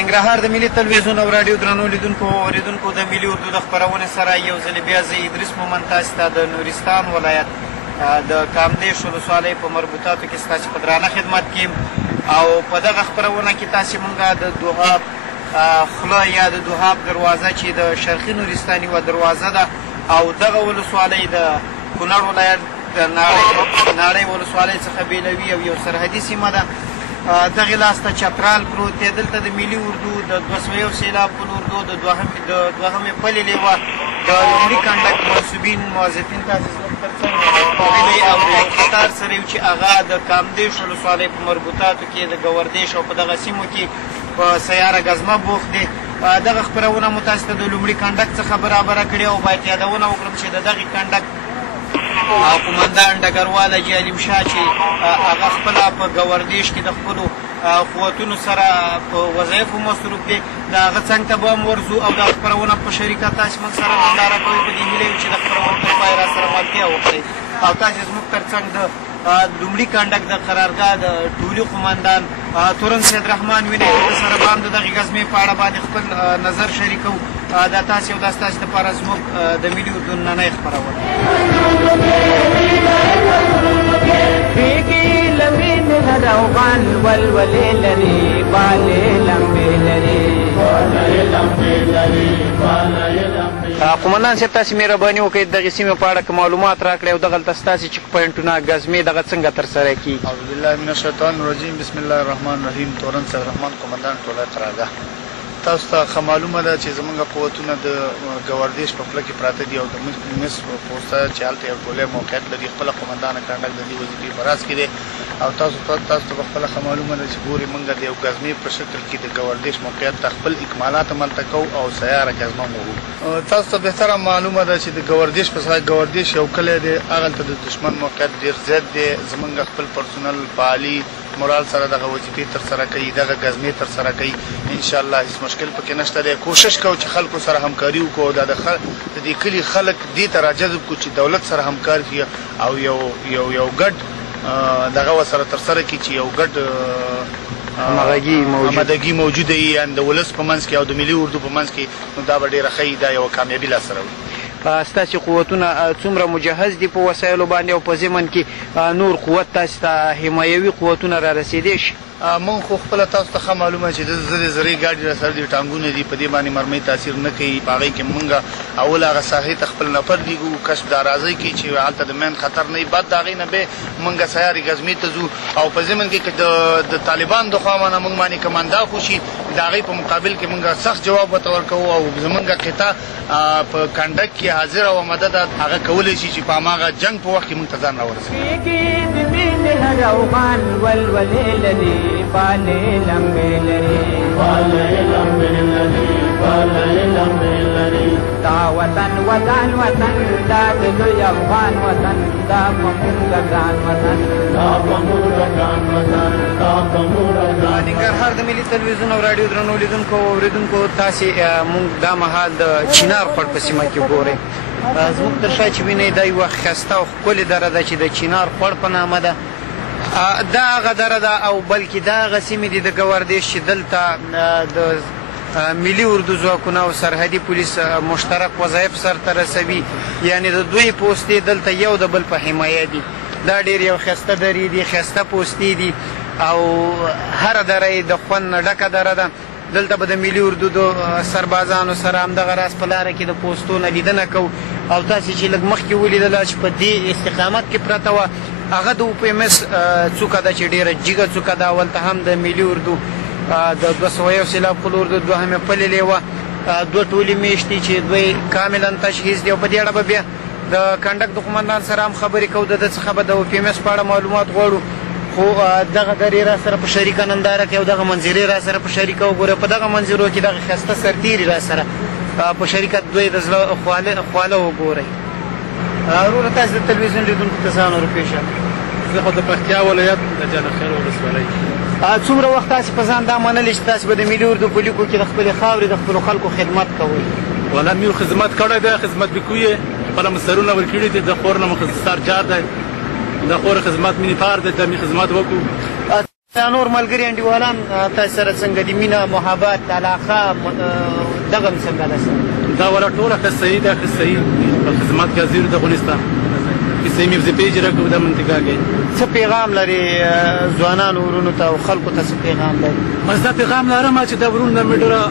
ننګرهار د ملي تلویزیون او راډیو درنو لیدونکو او اورېدونکو د ملي اردو د خپرونې سره یو ځل بیا زه ادریس مومند تاسې ته د نورستان ولایت د کامدېش ولسوالۍ په مربوطاتو کې ستاسې په درانه خدمت کې او په دغه خپرونه کې تاسې مونږ د دوحاب خوله یا د دوحاب دروازه چې د شرقي نورستان یوه دروازه ده او دغه ولسوالۍ د کونړ ولایت د ناړۍ ولسوالۍ څخه بېلوي او یو سرحدي سیمه ده. دغې لاس ته چترال پروت دی. دلته د ملي اردو د 201 سیلاب پل اردو د دوهمې پلې لیوه د لومړي کنډک منصوبین موظفین تاسې زموږ تر څنګ راغلي او د قطار سره یو چې هغه د کامدېش ولسوالۍ په مربوطاتو کې د ګوردېش او په دغه سیمو کې په سیاره ګزمه بوخت دی. دغه خپرونه مو تاسې ته د لومړي کنډک څخه برابره کړې او باید یادونه وکړم چې د دغې کنډک قمندان ډګروال حاجي علیم شاه چې هغه خپله په ګوردېش کې د خپلو قوتونو سره په وظایفو مصروف دی. د هغه څنګ ته به هم ورځو او دا خپرونه په شریکه تاسې موږ سره ننداره کوئ. په دې هیله یو چې د خپرونې تر پایه راسره ملتیا وکړئ او تاسې زموږ تر څنګ د لومړي کنډک د قرارګاه د ټولي قمندان تورن سیدرحمان وینئ د سره به هم د دغې غزمې په اړه باندې خپل نظر شریکوو. دا تاسې او دا ستاسې دپاره زموږ د ملي اردو نننۍ خپرونه. قمندان صاحب تاسې مهرباني وکړئ دغې سیمې په اړه که معلومات راکړئ او دغلته ستاسې چک پوینټونه غزمې دغه څنګه ترسره کېږي؟ اعوذ بالله من الشیطان الرجیم بسم الله الرحمن الرحیم. تورن سیدرحمان قمندان ټولۍ قرارګاه. تاسو ته ښه معلومه ده چې زموږ قوتونه د ګوردېش په خوله کې پراته دي او د مس پوسته چې هلته یو ټولی موقعیت لري. خپله قمندان کنډک د دې وظیفې په راس کې دی او تاسو ته په خپله ښه معلومه ده چې ګورې موږ د یو ګزمې په شکل کې د ګوردېش موقعیت ته خپل اکمالات عملته کوو او سیاره ګزمه مو وو. تاسو ته بهتره معلومه ده چې د ګوردېش په سړی ګوردېش یو کلی دی. هغلته د دښمن موقعیت ډېر زیات دی. زموږ خپل پرسونل فعالي مورال سره دغه وظیفې ترسره کوي، دغه ګزمې ترسره کوي. انشاءالله هېڅ مشکل پکې نشته دی. کوشش کوو چې خلکو سره همکاري وکړو، د دې کلي خلک دې ته راجذب کړو چې دولت سره همکار شي او یو ګډ دغه ورسره ترسره کړي چې یو ګډ همغږي موجوده وي د ولس په منځ کې او د ملي اردو په منځ کې. نو دا به ډېره ښه وي، دا یوه کامیابي لاسته راوړي. ستاسې قوتونه څومره مجهز دي په وسایلو باندې او په ضمن کې نور قوت تاسې ته حمایوي قوتونه را رسېدی شي؟ مونږ خو خپله تاسو ته ښه معلومه چې د زرې ګاډي راسره دي، ټانګونه دي، په دې باندې مرمۍ تاثیر نه کوي. په هغې کې مونږ اول هغه ساحې ته خپل نفر لیږو کشف د اراضۍ کې چې هلته د مین خطر نه وي. بعد د هغې نه بیا مونږ سیارې ګزمې ته ځو او په ضمن کې که د طالبانو د خوا نه مونږ باندې کماندا خو شي د هغې په مقابل کې مونږ سخت جواب ورته ورکوو او زمونږ قطع په کنډک کې حاضر او آماده ده. هغه کولی شي چې په هماغه جنګ په وخت کې مونږ ته ځان راورسوي. دا وطن وطن وطن دا د لوی افغان وطن دا په موږ ګران وطن دا په موږ ګران وطن دا په موږ ګران. ننګرهار د ملي تلویزیون او راډیو درنو لیدونکو او اورېدونکو تاسې موږ دا مهال د چینار خوړ په سیمه کې ګورئ. زموږ تر شا چې وینئ دا یوه ښایسته او ښکلې دره ده چې د چینار خوړ په نامه ده. دا هغه دره ده او بلکې دا هغه سیمې دي د ګوردېش چې دلته د ملي اردو ځواکونه او سرحدي پولیس مشترک وظایف سرته رسوي. یعنې د دوی پوستې دلته یو د بل په حمایه دي. دا ډېر یو ښایسته درې دي، ښایسته پوستې دي او هره دره یې د خوند نه ډکه دره ده. دلته به د ملي اردو د سربازانو سره همدغه راز په لاره کې د پوستو نه لیدنه کوو او تاسې چې لږ مخکې ولیدله چې په دې استقامت کې پرته وه هغه د OPMS څوکه ده چې ډېره جګه څوکه ده. اولته هم د ملي اردو د 201 سیلاب پل اردو دوهمې پلې لیوه دوه ټولې میاشتې چې دوی کاملا تجهیز دي او په دې اړه به بیا د کنډک د قمندان سره هم خبرې کوو. د ده څخه به د OPMS په اړه معلومات غواړو. خو دغه درې را سره په شریکه ننداره کوي او دغه منظرې را سره په شریکه وګوره. په دغه منظرو کې دغه ښایسته سرتېري را سره په شریکه دوی د زړه خواله وګورئ. وروره تاسې د تلویزیون لیدونکو ته ځان ورپېژنئ. زه خو د پکتیا ولایت د جانخیل ولسوالۍ. څومره وخت تاسې په ځان دا منلې چې تاسې به د ملي اردو په لیکو کې د خپلې خاورې د خپلو خلکو خدمت کوئ؟ والا مې خدمت کړی دی، خدمت به کوي. خپله مې سرونه ورکړي دي، د خور نه مې سر جار دی، د خور خدمت مې پار دی، د مې خدمت وکړو. نور ملګري انډیوالان تاسو سره څنګه دي مینه محبت علاقه دغه څنګه ده دا ولا ټوله ښه صحیح ده ښه صحیح خدمات ګازیر د افغانستان چې صحیح مې پیجره کو د منطقه کې څه پیغام لري ځوانانو ورونو ته او خلکو ته څه پیغام لري بس دا پیغام لرم چې دا ورونه مې ډېره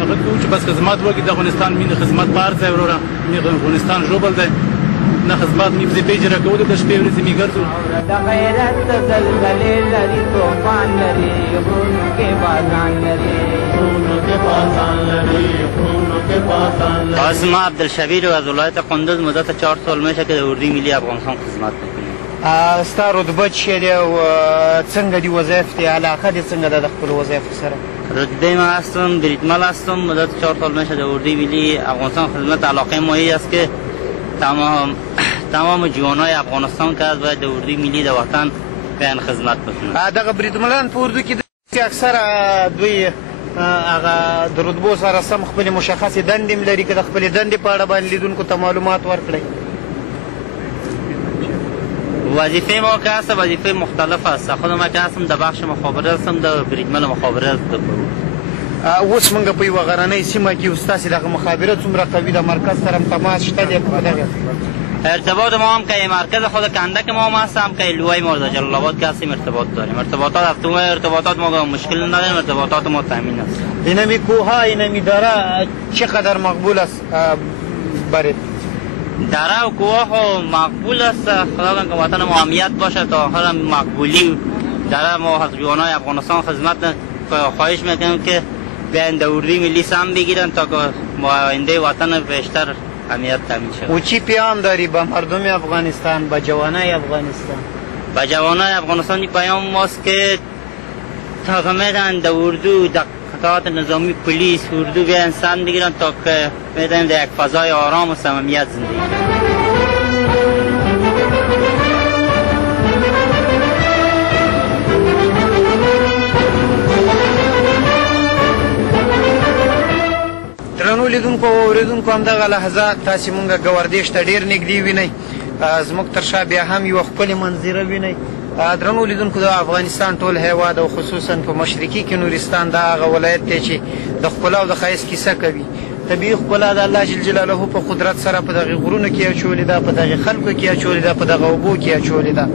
هغه کوم چې بس خدمات وکړي د افغانستان مینه خدمات بار ځای وروره مینه افغانستان ژوبل دی نه خدمات مې پیجره کو د شپې ورځې مې ګرځو د غیرت زلزلې لري طوفان لري غرونو کې بازان لري اسم عبدالشبیر از ولایت قندوز مدت 4 سال میشه که اردوی ملی افغانستان خدمت میکنیم. ستا رتبه چیه دی او څنګه دی وظایف دی علاقه دی څنګه ده د خپلو وظایفو سره رتبه ما هستم بریتمل هستم مدت 4 سال میشه در اردوی ملی افغانستان خدمت. علاقه ما این است که تمام جوانای افغانستان که باید در اردوی ملی در وطن بیان خدمت بکنند. دغه بریدمنان په اردو کې اکثره دوی هغه د رتبو سره سم خپلې مشخصې دندې هم لري که د خپلې دندې په اړه باندې لیدونکو ته معلومات ورکړئ وظیفه ما که هست وظیفه مختلف است. خود ما که هستم در بخش مخابره هستم در بریدمل مخابره است. اوس موږ په یوه غرنۍ سیمه کې اوس ستاسې دغه مخابره څومره قوي ده مرکز سره هم تماس شته دی په دغه ارتباط ما هم که مرکز خود کندک ما هم هستم که لوای ما در جلال آباد که هستیم ارتباط داریم. ارتباطات از تو ارتباطات ما مشکل نداریم. ارتباطات ما تامین است. اینمی کوه اینمی دره چقدر مقبول است برید دره و کوه مقبول است. خدا کنه که وطن ما امنیت باشه تا آخر مقبولی دره ما از جوانای افغانستان خدمت خواهش میکنم که بیاین در اردوی ملی سهم بگیرن تا که آینده وطن بیشتر امنیت تامین شود. و چی پیام داری به مردم افغانستان به جوانای افغانستان؟ به جوانای افغانستان پیام ماست که تا میدن در اردو در قطعات نظامی پلیس اردو بیاین سهم بگیرن تا که میدن در یک فضای آرام و صمیمیت زندگی کنن. درنو لیدونکو او اورېدونکو همدغه لحظه تاسې مونږ ګوردیش ته ډېر نږدې وینئ زموږ تر شا بیا هم یوه ښکلې منظره وینئ درنو لیدونکو د افغانستان ټول هیواد او خصوصا په مشرقي کې نورستان دا هغه ولایت دی چې د ښکلا او د ښایست کیسه کوي. طبیعي ښکلا د الله جل جلاله په قدرت سره په دغې غرونو کې اچولې ده په دغې خلکو کې اچولې ده په دغه اوبو کې اچولې ده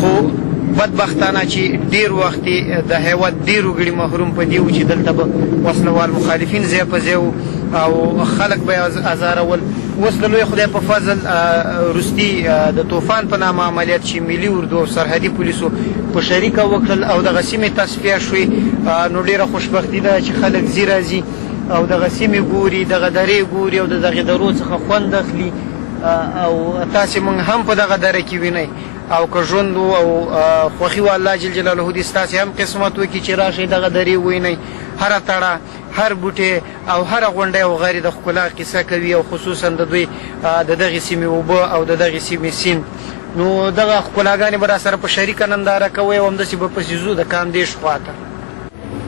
خو بدبختانه چې ډېر وخت د هیواد ډېر وګړي محروم په دې و چې دلته به وسلوال مخالفین ځای په ځای او خلک به یې ازارول. اوس د لوی خدای په فضل وروستي د طوفان په نامه عملیات چې ملي اردو او سرحدي پولیسو په شریکه وکړل او دغه سیمې تصفیه شوې نو ډېره خوشبختي ده چې خلک ځي راځي او دغه سیمې ګوري دغه درې ګوري او د دغې درو څخه خوند اخلي او تاسې مونږ هم په دغه دره کې وینئ او که ژوند او خوښي و الله جل جلاله دې ستاسې هم قسمت وکړي چې راشئ دغه درې ووینئ. هره تړه هر بوټی او هره غونډۍ او غرې د ښکلا کیسه کوي او خصوصا د دوی د دغې سیمې اوبه او د دغې سیمې سیند نو دغه ښکلاګانې به راسره په شریکه ننداره کوئ او همداسې به پسې ځو د کامدېش خواته.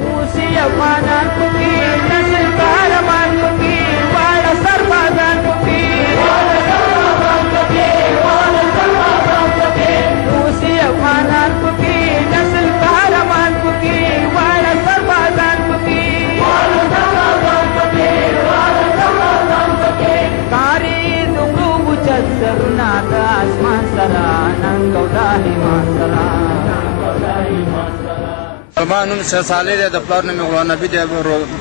اوسي افغانان پکې نسل قهرمان پکې واړه سربازان پکې اوسي افغانان پکې نسل قهرمان پکې واړه سربازان پکې کاري دومرو اوچت سرونه د اسمان سره ننګ او د ایمان سره زما نوم سید صالح دی د پلار نوم یې غلام نبي دی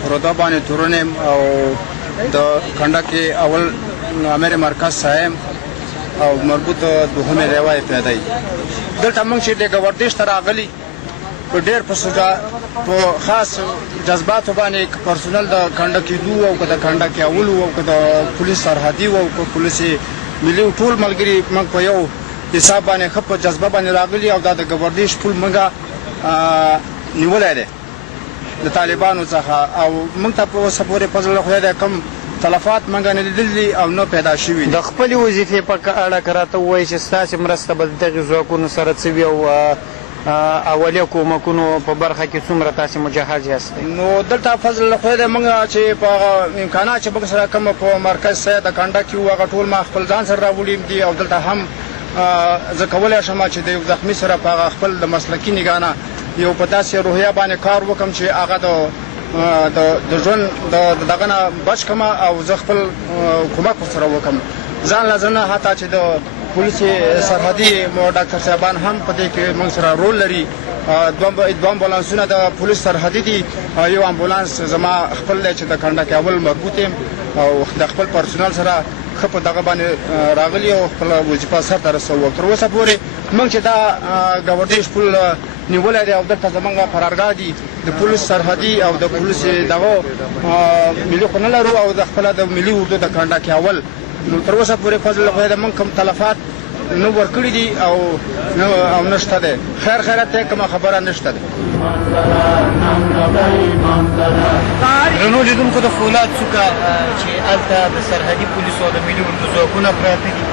رودا باندې تورن یم او د کنډک کې اول امیر مرکز صاحب او مربوط دوهمې ریوای پیدا یي دلته موږ چې د ګوردیش ته راغلي په ډېر په خاص جذباتو باندې پرسونل د کنډکې دو او که د کنډکې اول او که د پولیس سرحدي او که پولیس ملي ټول ملګري موږ په یو حساب باندې ښه په جذبه باندې راغلي او دا د ګوردیش پل موږ نیولی دی د طالبانو څخه او موږ ته په اوسه پورې فضل خدای دی کم تلفات موږ نه لیدلي او نه پیدا شوي د خپلې وظیفې په اړه که راته ووایي چې ستاسې مرسته به د دغې ځواکونو سره څه وي او اولیه کومکونو په برخه کې څومره تاسې مجهز یاستئ؟ نو دلته فضل خدای دی موږ چې په امکانات چې موږ سره کوم په مرکز سره د کنډک کې وو هغه ټول ما خپل ځان سره راوړي دي او دلته هم زه کولی شم چې د یو زخمي سره په هغه خپل د مسلکي نګاه نه یو په داسې روحیه باندې کار وکړم چې هغه د ژوند دغه نه بچ کړم او زه خپل کومک ورسره وکړم. ځان له ځانه حتی چې د پولیس سرحدي ډاکټر صاحبان هم په دې کې موږ سره رول لري. دوه امبولانسونه د پولیس سرحدي دي، یو امبولانس زما خپل دی چې د کنډک اول مربوط یم او د خپل پرسونل سره ښه په دغه باندې راغلي او خپل وظیفه سرته رسوو. تر اوسه پورې موږ چې دا ګاونډي شپول نیولی دی او دلته زموږ قرارګاه دي د پولیس سرحدي او د پولیس دغه ملي خو نه لرو او د خپله د ملي اردو د کنډک اول. نو تر اوسه پورې فضل خدای د موږ کوم تلفات نه ورکړي دي او نشته دی. خیر خیرات دی، کومه خبره نشته دی. درنو لیدونکو د فولاد څوکه چې هلته د سرحدي پولیسو او د ملي اردو ځواکونه پراته دي،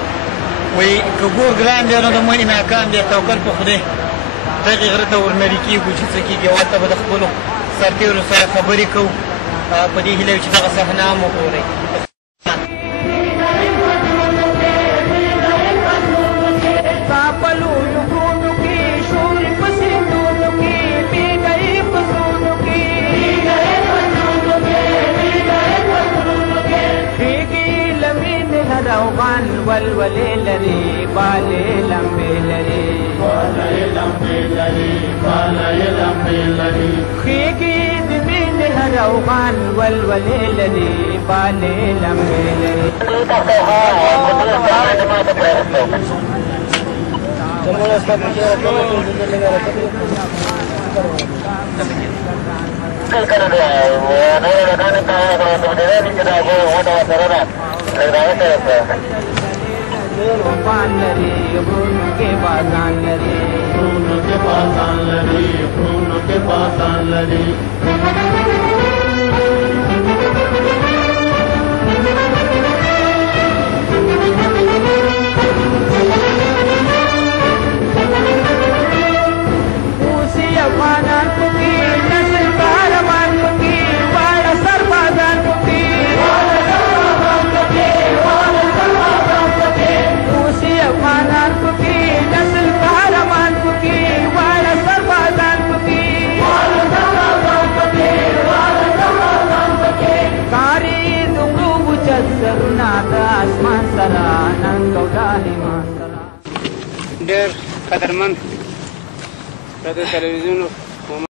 وایي که ګور ګران دی نو د منې ناکام دی، توکل په خدای. دغې غره ته ورنري کېږو چې څه کېږي او هلته به د خپلو سرتېرو سره خبرې کوو. په دې هیله چې دغه صحنه هم وګورئ. روغان ولولې لري بالې لمبې لري خېږي د مینې روغان ولولې لري بالې لمبې لري बाजान लरी खून के बाजान लरी खून के बाजान लरी खून के बाजान लरी उसी अफगान की नस्ल कारवान की बड़ा सरबाजान की अफगान की नस्ल कारवान की वाला सरबाजान की कारी दुंगू बुचत सरुना द आसमान सरा नंगौदा हिमान सरा ډېر قدرمن د ټلویزیون